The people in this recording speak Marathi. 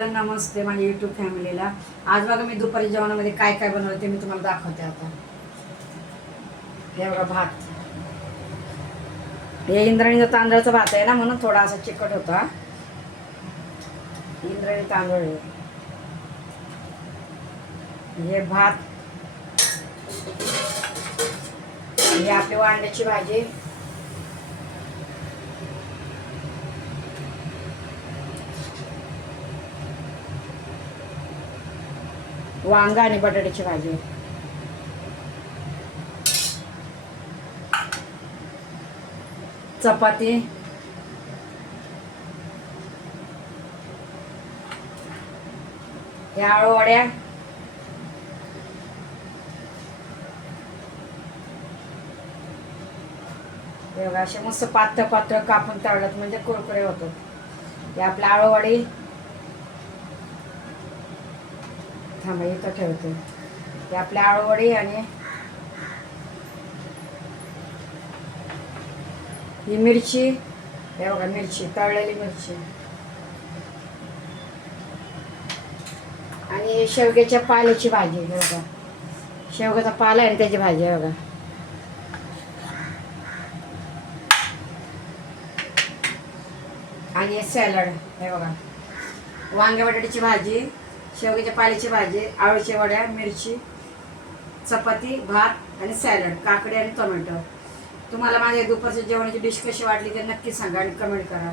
नमस्ते माझ्या यूट्यूब फॅमिलीला. आज बघा मी दुपारी जेवणामध्ये काय काय बनवलं ते मी तुम्हाला दाखवते. आता हे बघा भात, हे इंद्रायणीचा तांदळाचा भात आहे ना, म्हणून थोडा असा चिकट होता. इंद्रायणी तांदूळ आहे. हे भात, हे आपली वांग्याची भाजी, वांगा आणि बटाट्याची भाजी, चपाती, या आळू वड्या, बघा असे मस्त पातळ पातळ कापून तळलं म्हणजे कुरकुरे होतात. हे आपल्या आळूवडी, थांबा इथं ठेवते. हे आपल्या आळूवडी आणि ही मिरची, हे बघा मिरची, तळलेली मिरची, आणि शेवग्याच्या पाल्याची भाजी. हे बघा शेवग्याचा पाला आहे त्याची भाजी आहे बघा. आणि हे सॅलड, हे बघा वांग्या बटाट्याची भाजी, शेवग्याच्या पाल्याची भाजी, आळूच्या वड्या, मिरची, चपाती, भात आणि सॅलड, काकडी आणि टोमॅटो. तुम्हाला माझ्या दुपारच्या जेवणाची डिश कशी वाटली ते नक्की सांगा आणि कमेंट करा.